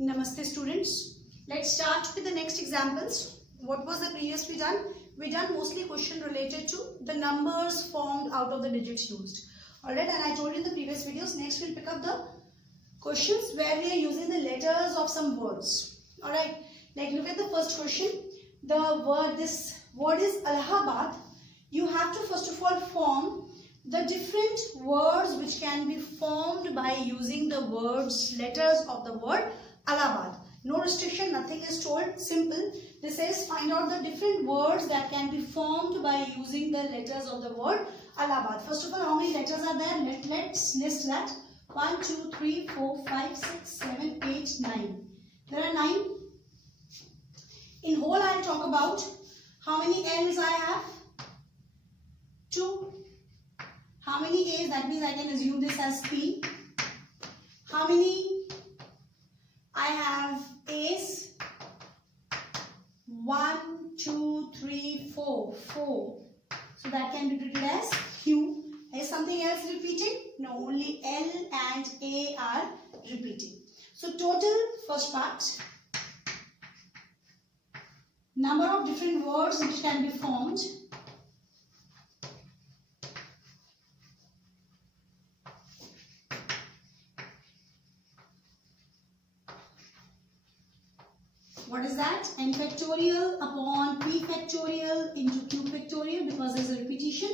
Namaste students. Let's start with the next examples. What was the previously done? We done mostly question related to the numbers formed out of the digits used. Alright, and I told you in the previous videos, next we'll pick up the questions where we are using the letters of some words. Alright, like look at the first question. This word is Allahabad. You have to first of all form the different words which can be formed by using the letters of the word Allahabad. No restriction, nothing is told, simple. This says find out the different words that can be formed by using the letters of the word Allahabad. First of all, how many letters are there? Let's list that. 1, 2, 3, 4, 5, 6, 7, 8, 9. There are 9. In whole, I'll talk about how many L's I have. 2. How many A's? That means I can assume this as P. How many I have A's? 1, 2, 3, 4. 4. So that can be treated as Q. Is something else repeating? No, only L and A are repeating. So total, first part, number of different words which can be formed. What is that? N factorial upon P factorial into Q factorial, because there is a repetition.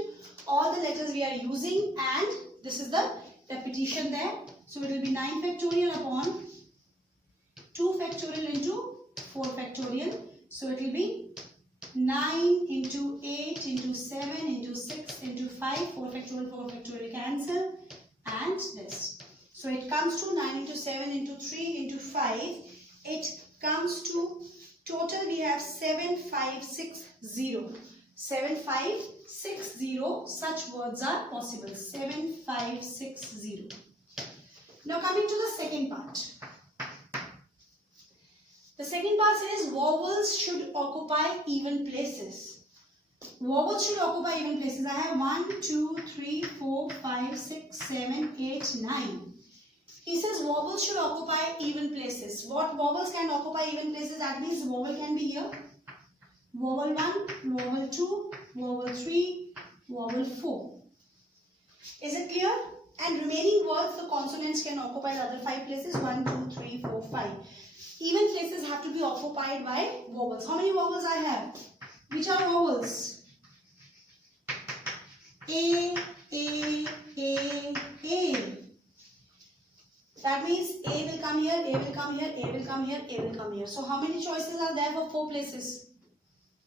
All the letters we are using, and this is the repetition there. So it will be 9 factorial upon 2 factorial into 4 factorial. So it will be 9 into 8 into 7 into 6 into 5. 4 factorial cancel, and this. So it comes to 9 into 7 into 3 into 5. It comes to total we have 7560. 7560 such words are possible. 7560. Now coming to the second part. The second part says vowels should occupy even places. Vowels should occupy even places. I have 1, 2, 3, 4, 5, 6, 7, 8, 9. He says vowels should occupy even places. What vowels can occupy even places? That means vowel can be here. Vowel 1, vowel 2, vowel 3, vowel 4. Is it clear? And remaining words, the consonants can occupy the other 5 places. 1, 2, 3, 4, 5. Even places have to be occupied by vowels. How many vowels I have? Which are vowels? A. That means A will come here, A will come here, A will come here, A will come here. So how many choices are there for 4 places?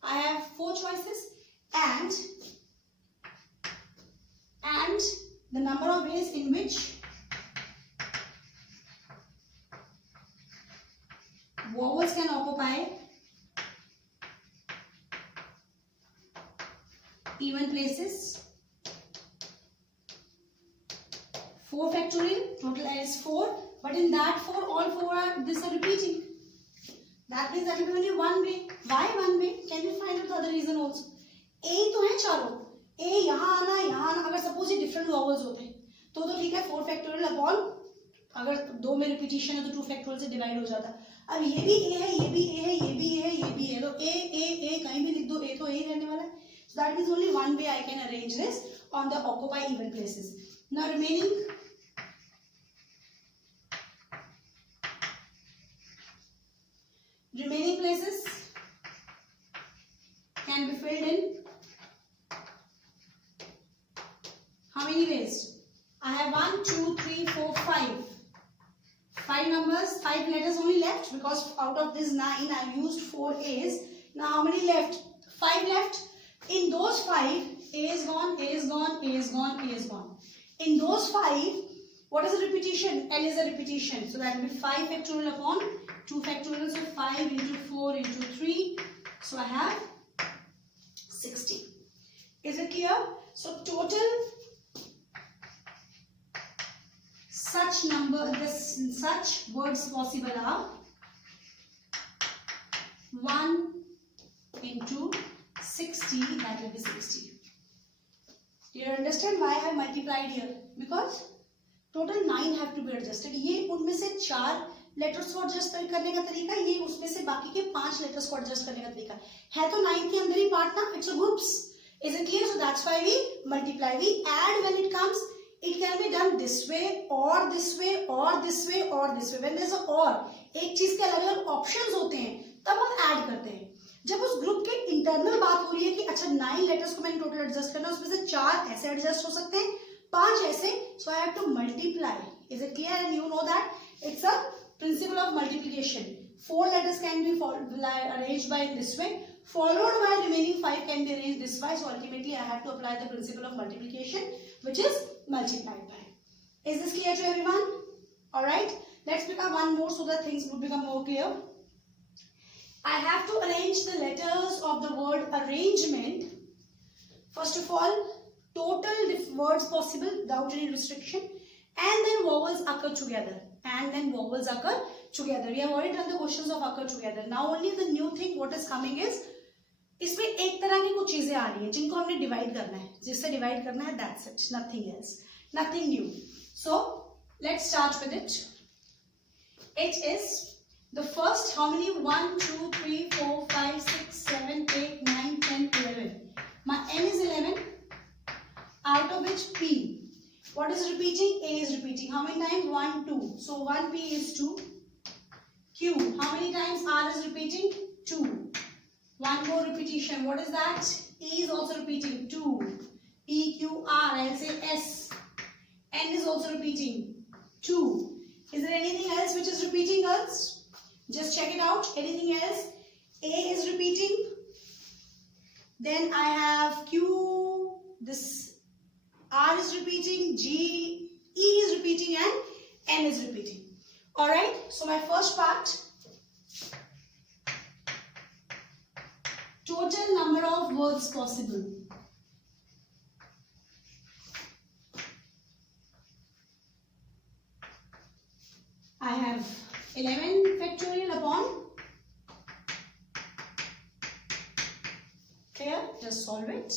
I have 4 choices, and the number of ways in which vowels can occupy even places. 4 factorial, total is 4, but in that 4, all 4 are repeating. That means that will be only one way. Why one way? Can we find out the other reason also? A तो है चारों. A यहाँ आना. अगर suppose ये different vowels होते, तो ठीक है 4 factorial upon, अगर 2 में repetition है तो 2 factorial से divide हो जाता. अब ये भी A है, ये भी A है, ये भी A है, ये भी A, तो A कहीं भी लिख दो, A तो A रहने वाला है. So that means only one way I can arrange this on the occupy even places. Now remaining places can be filled in. How many ways? I have 1, 2, 3, 4, 5. 5 numbers, 5 letters only left, because out of this 9 I have used 4 A's. Now how many left? 5 left. In those 5, A is gone, A is gone, A is gone, A is gone. In those 5, what is a repetition? L is a repetition. So that will be 5 factorial upon 2 factorial. So 5 into 4 into 3. So I have 60. Is it clear? So total such words possible are 1 into 60. That will be 60. Do you understand why I multiplied here? Because total 9 have to be adjusted. ये उनमें से 4 letters को adjust करने का तरीका, ये उसमें से बाकी के 5 लेटर्स को एडजस्ट करने का तरीका है। तो 9 के अंदर ही पार्ट ना, it's a groups, is it clear? So that's why we multiply, we add when it comes, it can be done this way और दिस वे और दिस वे और this way. When there is a और, एक चीज के अलग अलग options होते हैं तब हम ऐड करते हैं। जब उस ग्रुप के इंटरनल बात हो रही है कि अच्छा 9 लेटर्स को मैंने टोटल एडजस्ट करना है, उसमें से 4 ऐसे एडजस्ट हो सकते हैं, 5 ऐसे, so I have to multiply. Is it clear? And you know that it's a principle of multiplication. 4 letters can be arranged by this way, followed by remaining 5 can be arranged this way. So ultimately I have to apply the principle of multiplication, which is multiplied by. Is this clear to everyone? All right. Let's pick up one more so that things would become more clear. I have to arrange the letters of the word arrangement. First of all, total words possible without any restriction, and then vowels occur together. And then vowels occur together. We have already done the questions of occur together. Now only the new thing what is coming is, इसमें एक तरह की कुछ चीजें आ रही हैं जिनको हमने डिवाइड करना है, जिससे डिवाइड करना है, that's it, nothing else, nothing new. So let's start with it. It is the first, how many? 1 2 3 4 5 6 7 8 9 10 11. My n is 11, out of which p, what is repeating? A is repeating. How many times? 1 2. So 1p is 2. Q, how many times R is repeating? 2. One more repetition. What is that? E is also repeating. 2. P Q R, I'll say S. N is also repeating. 2. Is there anything else which is repeating, girls? Just check it out. Anything else? A is repeating. Then I have Q, this R is repeating, G, E is repeating, and N is repeating. Alright, so my first part, total number of words possible. I have 11 factorial upon, clear? Just solve it.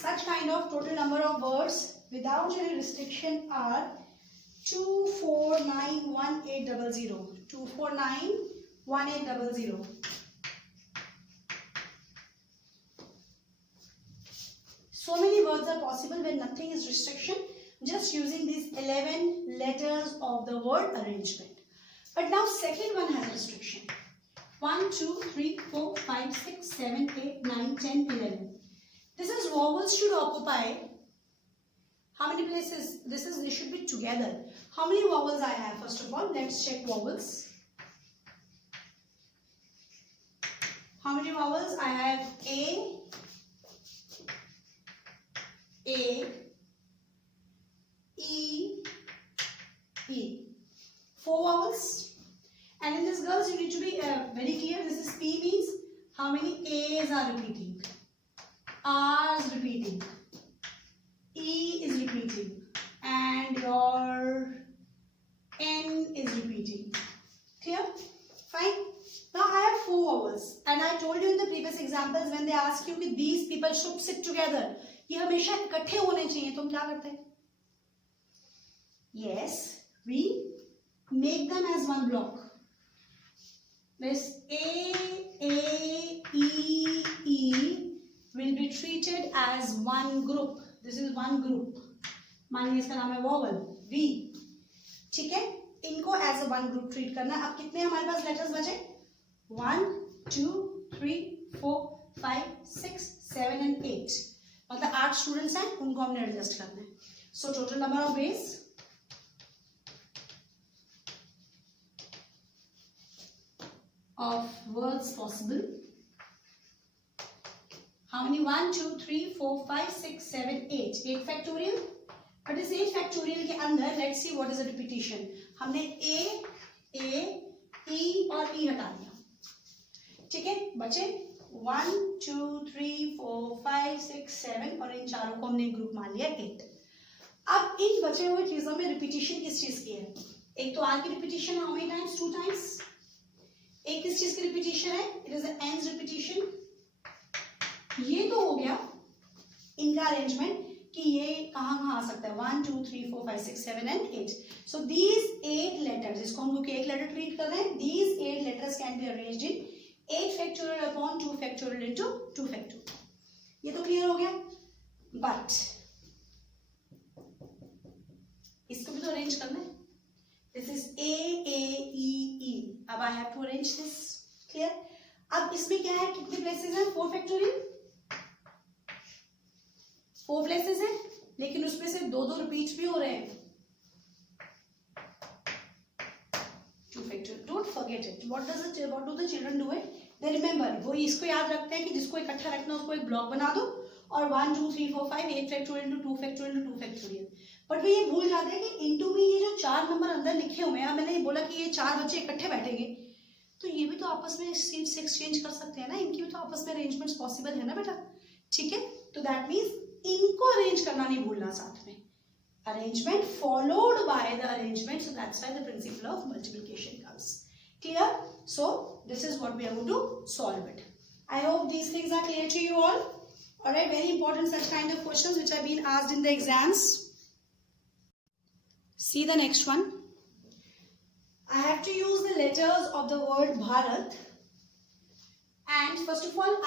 Such kind of total number of words without any restriction are 2491800. 2491800. So many words are possible when nothing is restriction, just using these 11 letters of the word arrangement. But now second one has restriction. 1 2 3 4 5 6 7 8 9 10 11. This is vowels should occupy how many places? This is, they should be together. How many vowels I have? First of all, let's check vowels. How many vowels? I have A, E, E. 4 vowels. And in this, girls, you need to be very clear. This is P means how many A's are repeating. R is repeating, E is repeating, and your N is repeating. Clear? Fine. Now I have 4 vowels, and I told you in the previous examples when they ask you कि these people should sit together, ये हमेशा इकट्ठे होने चाहिए, तुम क्या करते हैं? Yes, we make them as one block. This A, E, E will be treated as one group. This is one group. मानिए इसका नाम है vowel V. ठीक है, इनको as a one group treat करना है. अब कितने हमारे पास letters बचे? 1 2 3 4 5 6 7 and 8. मतलब 8 स्टूडेंट्स हैं, उनको हमने एडजस्ट करना है. So total number of ways, of words possible. How many? 1 2 3 4 5 6 7 8. 8 factorial. But इस 8 factorial के अंदर let's see what is the repetition. हमने A, E और E हटा दिया. ठीक है, बचे 1 2 3 4 5 6 7 और इन चारों को हमने ग्रुप मान लिया 8. अब इन बचे हुए चीजों में रिपीटिशन किस चीज की है? एक तो R की repetition, how many times? 2 times. एक किस चीज की रिपीटिशन है? It is the n's repetition. ये तो हो गया इनका अरेंजमेंट कि ये कहाँ आ सकता है 1 2 3 4 5 6 7 एंड 8. सो दीज 8 लेटर्स, इसको हम लोग एक लेटर ट्रीट कर रहे हैं. These 8 letters can be arranged in 8 factorial upon 2 factorial into 2 factorial. ये तो क्लियर हो गया. बट इसको भी तो अरेंज करना है. This is A. अब I have to arrange this. Clear. अब इसमें क्या है, कितने प्लेसेस हैं? 4 फैक्टोरियल, 4 प्लेसेस हैं, लेकिन उसमें से 2 रिपीट भी हो रहे हैं. 2 factorial. Don't forget it. What do the children do it? They remember. वो इसको याद रखते हैं कि जिसको इकट्ठा रखना उसको एक ब्लॉक बना दो और 1 2 3 4 5 8 factorial into 2 factorial into 2 factorial. But वे ये भूल जाते हैं कि इंटू में ये जो 4 नंबर अंदर लिखे हुए हैं, मैंने ये बोला कि ये 4 बच्चे इकट्ठे बैठेंगे, तो ये भी तो आपस में सीट्स एक्सचेंज कर सकते हैं ना. इनकी भी तो आपस में अरेंजमेंट्स पॉसिबल है ना बेटा. ठीक है. तो दैट मीन्स इनको अरेंज करना नहीं भूलना साथ में. Arrangement followed by the arrangement, so that's why the principle of multiplication comes. Clear? So this is what we are going to solve it. I hope these things are clear to you all. Alright, very important such kind of questions which have been asked in the exams. See the next one. I have to use the letters of the word Bharat. And first of all,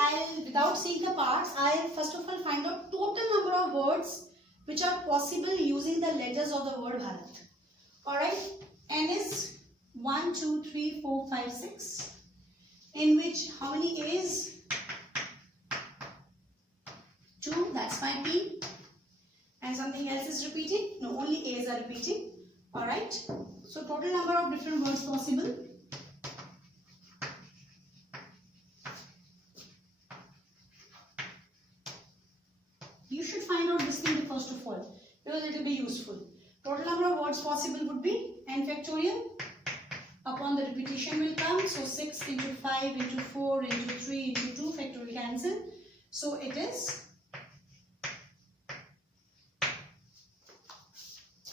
without seeing the parts, I'll first of all find out total number of words which are possible using the letters of the word Bharat. Alright, N is 1, 2, 3, 4, 5, 6. In which how many A's? 2, that's my P. And something else is repeating? No, only A's are repeating. Alright, so total number of different words possible. You should find out this thing first of all because it will be useful. Total number of words possible would be n factorial. Upon the repetition will come. So 6 into 5 into 4 into 3 into 2 factorial cancel. So it is.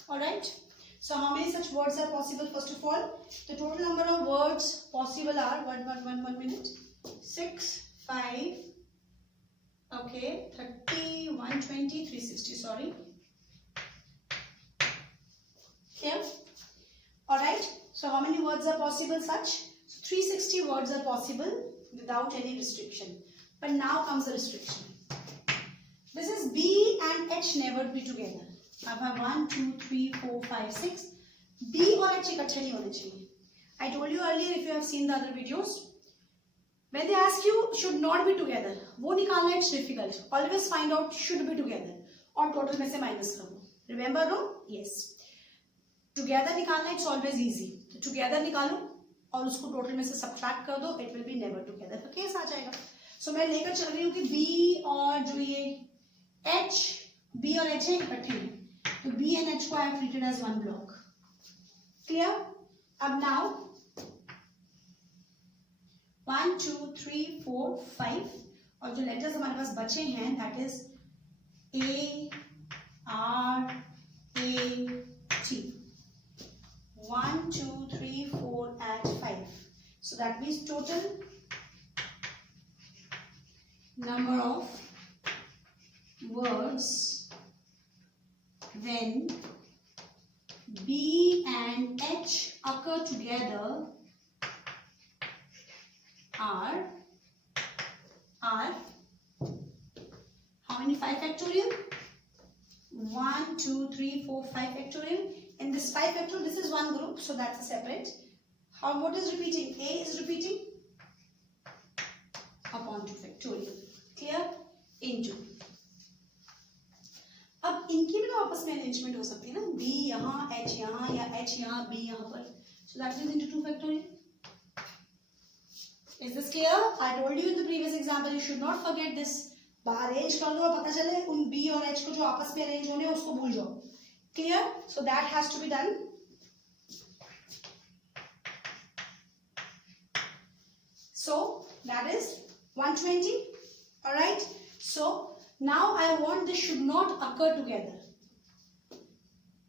Alright. So how many such words are possible first of all? The total number of words possible are 1 minute. 6, 5. Okay, 30, 120, 360, sorry. Clear? Alright, so how many words are possible such? So 360 words are possible without any restriction. But now comes the restriction. This is B and H never be together. I have 1, 2, 3, 4, 5, 6. B और H इकट्ठे नहीं होने चाहिए. I told you earlier if you have seen the other videos. When they ask you should not be together, वो निकालना it's difficult. Always find out should be together और total में से minus करो. Remember no? Yes. Together निकालना it's always easy. तो together निकालो और उसको total में से subtract कर दो. It will be never together. तो केस आ जाएगा. So मैं लेकर चल रही हूँ कि B और जो ये H, B और H है इकट्ठे हैं. तो B and H को I have treated as one block. Clear? अब now 1, 2, 3, 4, 5 और जो लेटर्स हमारे पास बचे हैं that is A, R, A, T. 1, 2, 3, 4 and 5. So that means total number of words when B and H occur together are how many? 5 factorial? 1, 2, 3, 4, 5 factorial. In this 5 factorial, this is one group, so that's a separate. What is repeating? A is repeating upon 2 factorial. Clear? Into. अब इनकी भी तो आपस में arrangement हो सकती है ना. B यहाँ, H यहाँ या H यहाँ, B यहाँ पर. So that is into 2 factorial. Is this clear? I told you in the previous example you should not forget this. Arrange कर दो और पता चले उन B और H को जो आपस में अरेंज होने उसको भूल जाओ. Clear? So that has to be done. So that is 120. All right. So now I want this should not occur together.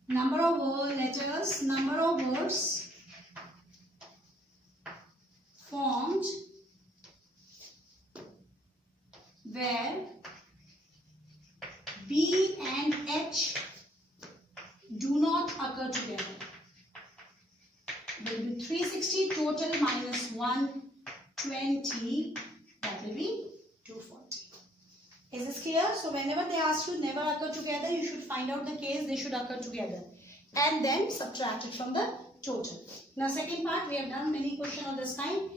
Number of letters, number of words formed where B and H do not occur together. There will be 360 total minus 120, that will be 240. Is this clear? So whenever they ask you never occur together, you should find out the case they should occur together and then subtract it from the total. Now second part, we have done many questions of this kind.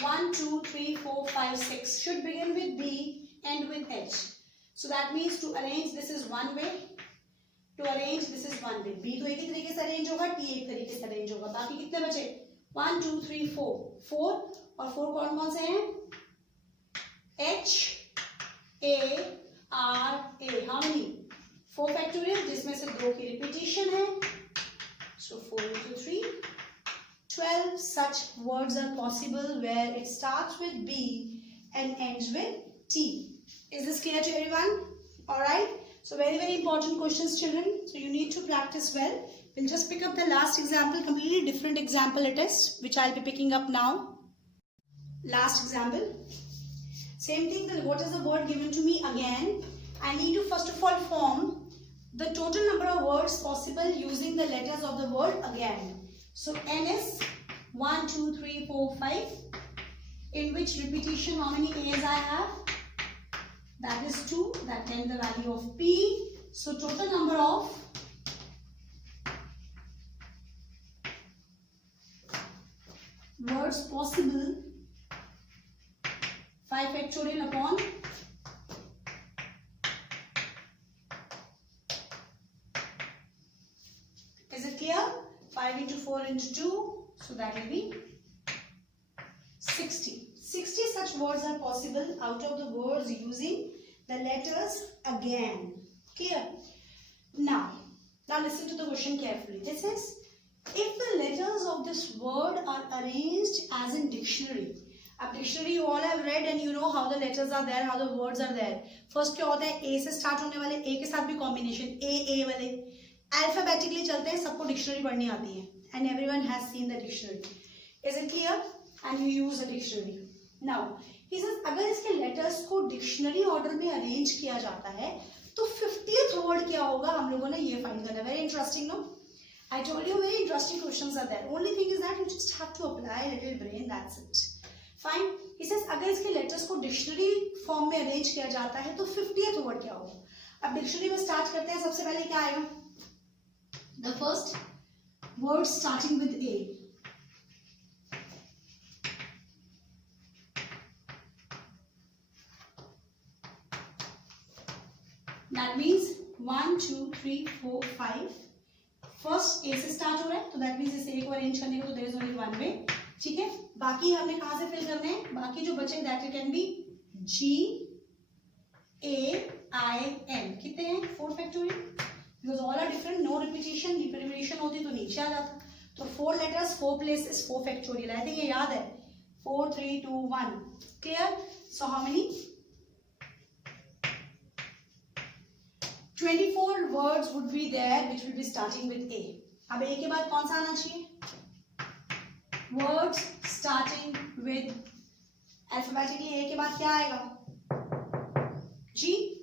1, 2, 3, 4, 5, 6 should begin with B, end with H. So that means to arrange this is one way, to arrange this is one way. B तो एक ही तरीके से arrange होगा, T एक तरीके से arrange होगा. बाकी कितने बचे? 1, 2, 3, 4. 4 और 4 कौन से हैं? H, A, R, A. How many? 4 factorial, जिसमें से 2 की repetition है. So 4 into 3. 12 such words are possible where it starts with B and ends with T. Is this clear to everyone? Alright. So very important questions, children. So you need to practice well. We'll just pick up the last example, completely different example it is, which I'll be picking up now. Last example. Same thing, then what is the word given to me again? I need to first of all form the total number of words possible using the letters of the word again. So N is 1, 2, 3, 4, 5. In which repetition, how many A's I have? That is 2. That can the value of P. So total number of words possible, 5 factorial upon is it clear? 5 into 4 into 2, so that will be 60. 60 such words are possible out of the words using the letters again. Clear? Now listen to the question carefully. This is, if the letters of this word are arranged as in dictionary. अब dictionary you all have read and you know how the letters are there, how the words are there. First क्या होता है? A से start होने वाले, A के साथ भी combination, A वाले. Alphabetically चलते हैं, सबको dictionary पढ़नी आती है. And everyone has seen the dictionary. Is it clear? And you use a dictionary. Now, he says, अगर इसके letters को dictionary order में arrange किया जाता है, तो 50th word क्या होगा? हम लोगों ने ये find करना है. Very interesting, no? I told you very interesting questions are there. Only thing is that you just have to apply a little brain. That's it. Fine. He says, अगर इसके letters को dictionary form में arrange किया जाता है, तो 50th word क्या होगा? अब dictionary में start करते हैं. सबसे पहले क्या आएगा? The first word starting with A. That means 1, 2, 3, 4, 5. First A से start हो रहा है, तो that means इस A को arrange करने को तो there is only one way. ठीक है? बाकी हमने कहाँ से fill करने हैं? बाकी जो बचे that it can be G, A, I, N. कितने हैं? 4 factorial. Because all are different, no repetition. Repetition होती तो नीचे आ जाता. तो 4 letters, 4 places, 4 factorial. I think ये याद है. 4, 3, 2, 1. Clear? So how many? 24 words would be there which will be starting with A. अब A के बाद कौन सा आना चाहिए? Words starting with alphabetically A के बाद क्या आएगा? G.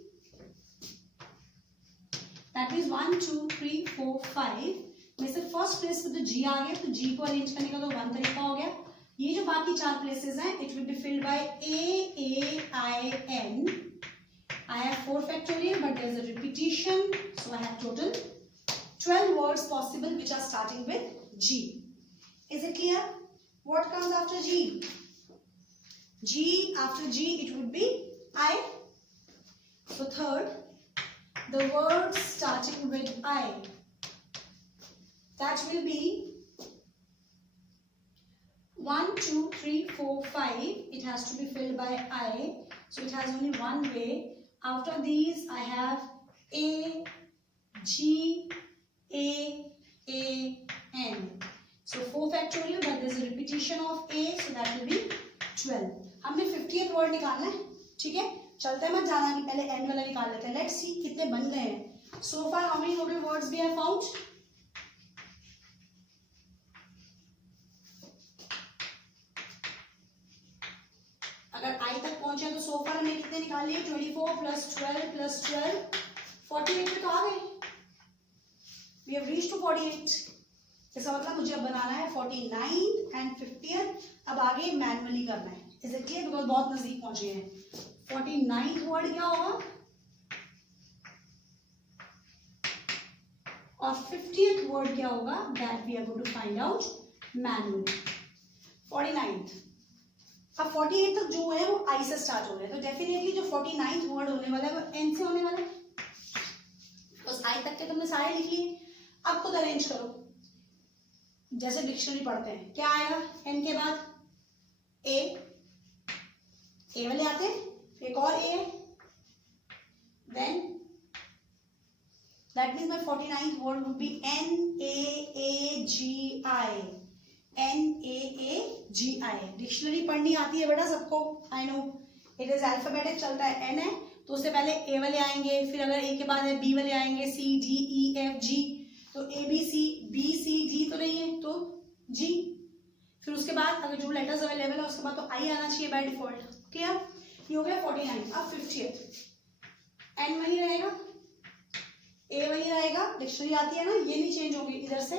That means 1, 2, 3, 4, 5. में से first place पे तो G आ गया, तो G को arrange करने का तो one तरीका हो गया. ये जो बाकी 4 places हैं, it will be filled by A, I, N. I have 4 factorial, but there is a repetition, so I have total 12 words possible which are starting with G. Is it clear? What comes after G? G, after G it would be I. So third, the words starting with I, that will be 1, 2, 3, 4, 5. It has to be filled by I, so it has only one way. After these, I have A, G, A, N. So 4 factorial, but there is a repetition of A, so that will be 12. हमने 50th word निकालना है, ठीक है? चलते मत जाना कि पहले N वाला निकाल लेते हैं. Let's see कितने बन गए हैं. So far, how many total words we have found? अगर I तक पहुंचे तो so far हमने कितने निकाल लिए 24 plus 12 plus 12 48 पे तो आ गए. We have reached to 48. इसका मतलब मुझे अब बनाना है 49 and 50th. अब आगे मैनुअली करना है. Is it clear? बिकॉज बहुत नजदीक पहुंचे हैं. 49th वर्ड क्या होगा और 50th वर्ड क्या होगा, that we are going to find out manually. 49th. अब 48 तक जो है वो आई से स्टार्ट हो रहा है, तो डेफिनेटली जो 49th वर्ड होने वाला है वो एन से होने वाला है. बस आई तक के तुमने सारे लिख लिए. अब खुद अरेंज करो जैसे डिक्शनरी पढ़ते हैं. क्या आएगा एन के बाद? ए वाले आते हैं, एक और ए है, then that means my 49th word would be NAAGI. NAAGI. Dictionary पढ़नी आती है बेटा सबको, I know. It is alphabetic चलता है. एन है तो उससे पहले ए वाले आएंगे, फिर अगर ए के बाद है बी वाले आएंगे, C D E F G. तो ABCD तो नहीं है तो G. फिर उसके बाद अगर जो लेटर्स अवेलेबल है उसके बाद तो आई आना चाहिए बाय डिफॉल्ट. क्लियर? ये हो गया 49. अब 50th. एन वही रहेगा, ए वही रहेगा, डिक्शनरी आती है ना, ये नहीं चेंज होगी इधर से.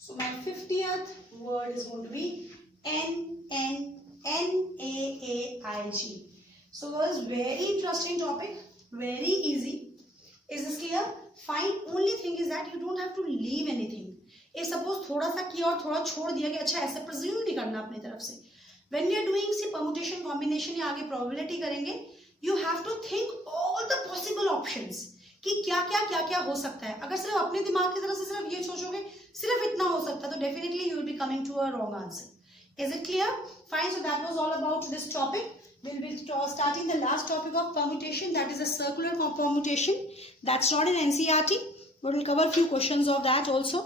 So my 50th word is going to be NAAIG. So girls, very interesting topic, very easy. Is this clear? Fine. Only thing is that you don't have to leave anything. ये suppose थोड़ा सा किया और थोड़ा छोड़ दिया कि अच्छा ऐसे प्रिज्यूम नहीं करना अपनी तरफ से. When we are doing C permutation combination या आगे probability करेंगे, you have to think all the possible options कि क्या क्या हो सकता है. अगर सिर्फ अपने दिमाग की तरफ से सिर्फ ये सोचोगे सिर्फ इतना हो सकता है तो definitely you will be coming to a wrong answer. Is it clear? Fine. So that was all about this topic. We'll be starting the last topic of permutation, that is a circular permutation. That's not in NCERT, but we'll cover a few questions of that also.